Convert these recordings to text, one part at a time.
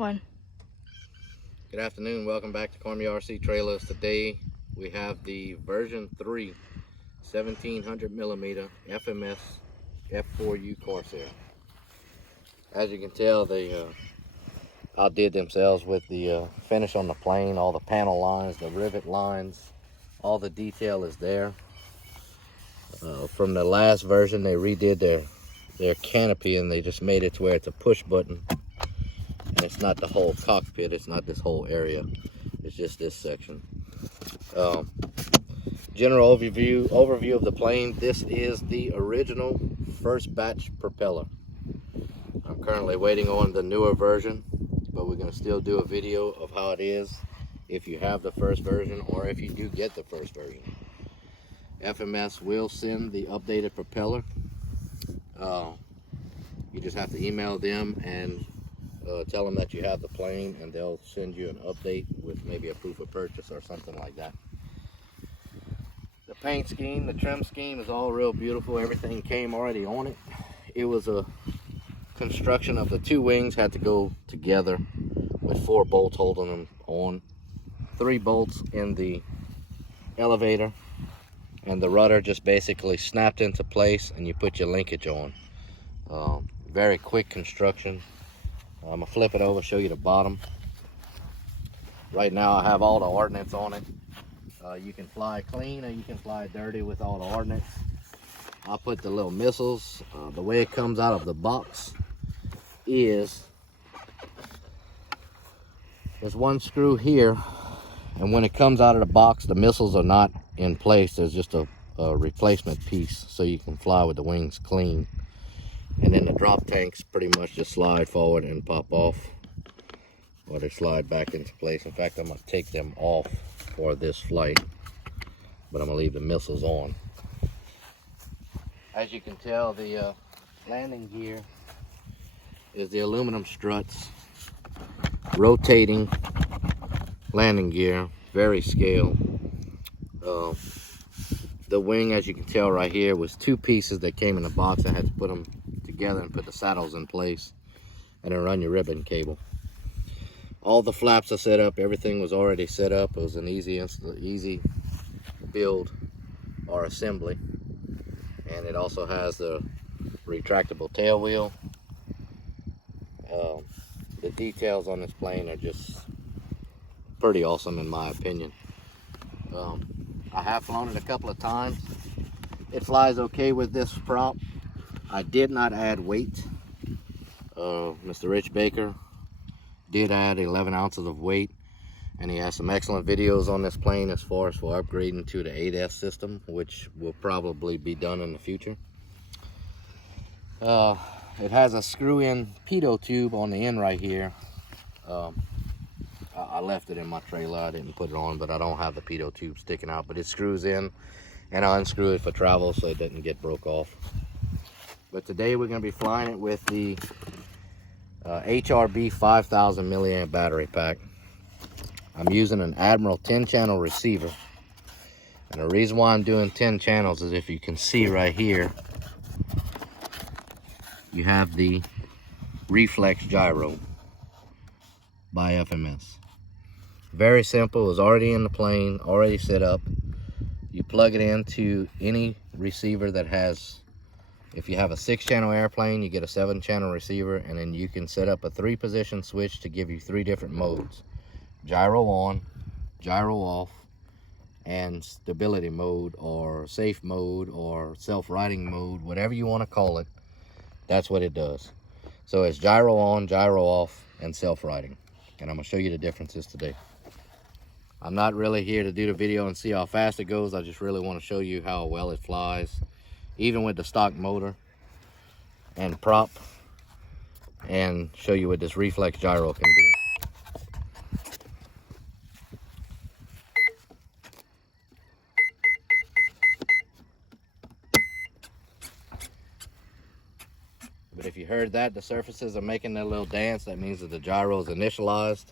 One. Good afternoon, welcome back to Cormier RC Trailers. Today we have the version 3 1700 millimeter FMS F4U Corsair. As you can tell, they outdid themselves with the finish on the plane. All the panel lines, the rivet lines, all the detail is there. From the last version, they redid their canopy and they just made it to where it's a push button. And it's not the whole cockpit, it's not this whole area, it's just this section. General overview of the plane. This is the original first batch propeller. I'm currently waiting on the newer version, but we're going to still do a video of how it is if you have the first version or if you do get the first version. FMS will send the updated propeller. You just have to email them and tell them that you have the plane, and they'll send you an update with maybe a proof of purchase or something like that. The paint scheme, the trim scheme is all real beautiful. Everything came already on it. It was a construction of the two wings had to go together with 4 bolts holding them on, 3 bolts in the elevator, and the rudder just basically snapped into place and you put your linkage on. Very quick construction. I'm gonna flip it over, show you the bottom. Right now I have all the ordnance on it. You can fly clean or you can fly dirty with all the ordnance. I'll put the little missiles. The way it comes out of the box is there's one screw here, and when it comes out of the box, the missiles are not in place. There's just a replacement piece so you can fly with the wings clean. And then the drop tanks pretty much just slide forward and pop off, or they slide back into place. In fact, I'm going to take them off for this flight, but I'm going to leave the missiles on. As you can tell, the landing gear is the aluminum struts, rotating landing gear, very scale. The wing, as you can tell right here, was 2 pieces that came in the box. I had to put them together and put the saddles in place and then run your ribbon cable. All the flaps are set up. Everything was already set up. It was an easy build or assembly. And it also has the retractable tail wheel. The details on this plane are just pretty awesome in my opinion. I have flown it a couple of times. It flies okay with this prop. I did not add weight. Mr. Rich Baker did add 11 ounces of weight, and he has some excellent videos on this plane as far as for upgrading to the 8S system, which will probably be done in the future. It has a screw-in pitot tube on the end right here. I left it in my trailer. I didn't put it on, but I don't have the pitot tube sticking out, but it screws in, and I unscrew it for travel so it doesn't get broke off. But today we're going to be flying it with the HRB 5000 milliamp battery pack. I'm using an Admiral 10-channel receiver. And the reason why I'm doing 10 channels is, if you can see right here, you have the Reflex Gyro by FMS. Very simple. It was already in the plane, already set up. You plug it into any receiver that has, if you have a 6-channel airplane, you get a 7-channel receiver, and then you can set up a 3-position switch to give you 3 different modes: gyro on, gyro off, and stability mode, or safe mode, or self-riding mode, whatever you want to call it. That's what it does. So it's gyro on, gyro off, and self-riding. And I'm going to show you the differences today. I'm not really here to do the video and see how fast it goes. I just really want to show you how well it flies, even with the stock motor and prop, and show you what this Reflex Gyro can do. But if you heard that, the surfaces are making their little dance. That means that the gyro is initialized.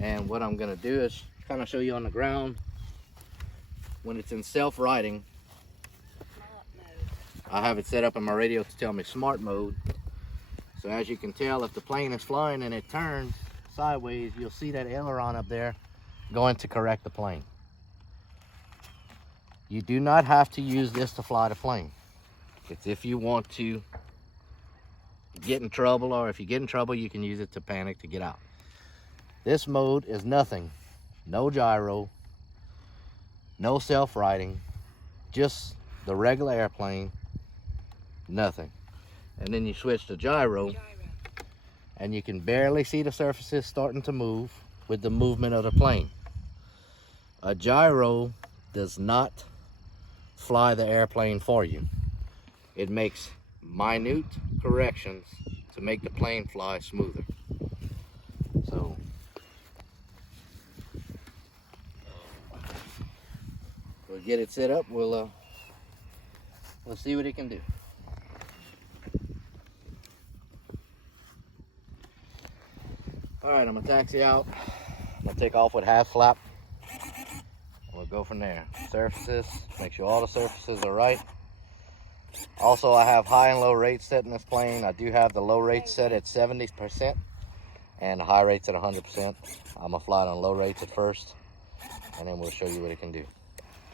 And what I'm going to do is kind of show you on the ground. When it's in self-riding, I have it set up in my radio to tell me smart mode. So as you can tell, if the plane is flying and it turns sideways, you'll see that aileron up there going to correct the plane. You do not have to use this to fly the plane. It's if you want to get in trouble, or if you get in trouble, you can use it to panic to get out. This mode is nothing. No gyro, no self-righting, just the regular airplane, nothing. And then you switch to gyro, and you can barely see the surfaces starting to move with the movement of the plane. A gyro does not fly the airplane for you. It makes minute corrections to make the plane fly smoother. So we'll get it set up. We'll see what it can do. All right, I'm gonna taxi out. I'm gonna take off with half flap. We'll go from there. Surfaces, make sure all the surfaces are right. Also, I have high and low rates set in this plane. I do have the low rates set at 70% and the high rates at 100%. I'm gonna fly it on low rates at first, and then we'll show you what it can do.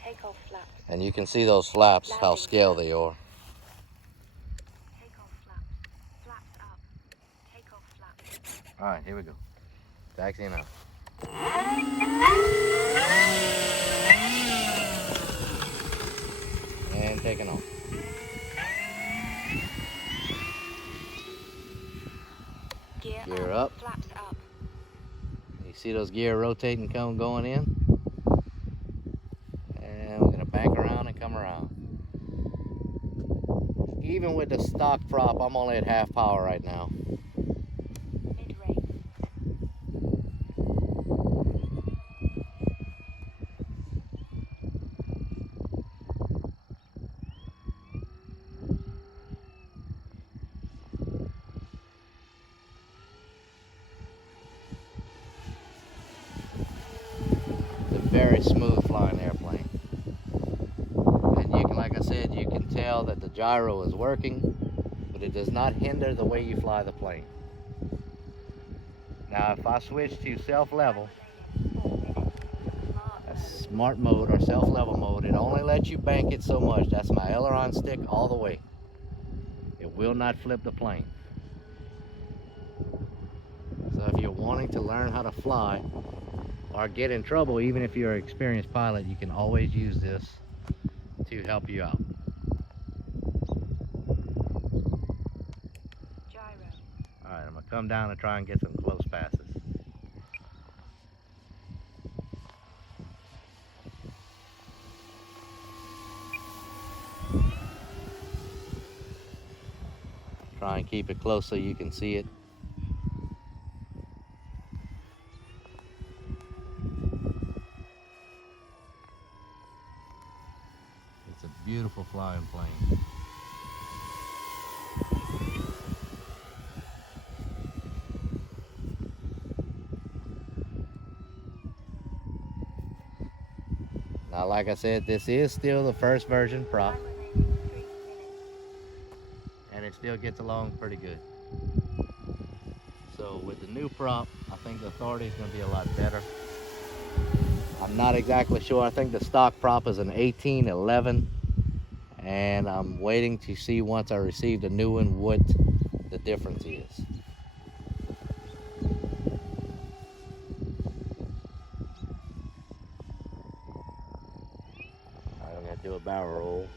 Take off flaps. And you can see those flaps, how scale they are. Take off flaps. Flaps up. Take off flaps. All right, here we go. Taxiing out. And taking off. Gear up. Flaps up. You see those gear rotating going in? And we're gonna bank around and come around. Even with the stock prop, I'm only at half power right now. Mid-rate. Very smooth flying airplane, and you can, like I said, you can tell that the gyro is working, but it does not hinder the way you fly the plane. Now if I switch to self-level, that's smart mode or self-level mode, it only lets you bank it so much. That's my aileron stick all the way. It will not flip the plane. So if you're wanting to learn how to fly or get in trouble, even if you're an experienced pilot, you can always use this to help you out. Gyro. All right, I'm gonna come down and try and get some close passes. Try and keep it close so you can see it. It's a beautiful flying plane. Now, like I said, this is still the first version prop, and it still gets along pretty good. So with the new prop, I think the authority is going to be a lot better. I'm not exactly sure. I think the stock prop is an 1811, and I'm waiting to see once I receive the new one what the difference is. All right, I'm going to do a barrel roll.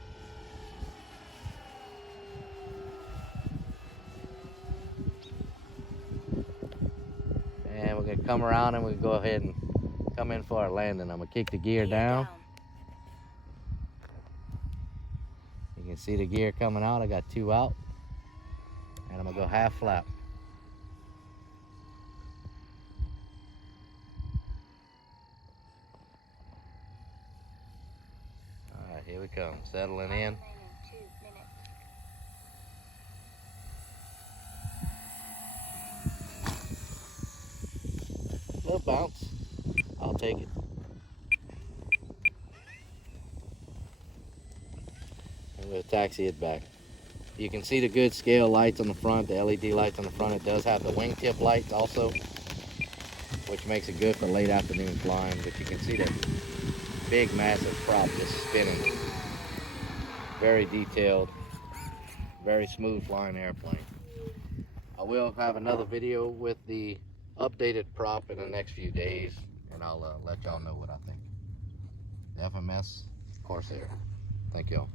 And we're going to come around and we'll go ahead and come in for our landing. I'm going to kick the gear down. You can see the gear coming out. I got 2 out. And I'm going to go half flap. All right, here we come. Settling in. Little bounce. I'll take it. I'm going to taxi it back. You can see the good scale lights on the front, the LED lights on the front. It does have the wingtip lights also, which makes it good for late afternoon flying. But you can see the big, massive prop just spinning. Very detailed, very smooth flying airplane. I will have another video with the updated prop in the next few days, and I'll let y'all know what I think. The FMS Corsair. Thank y'all.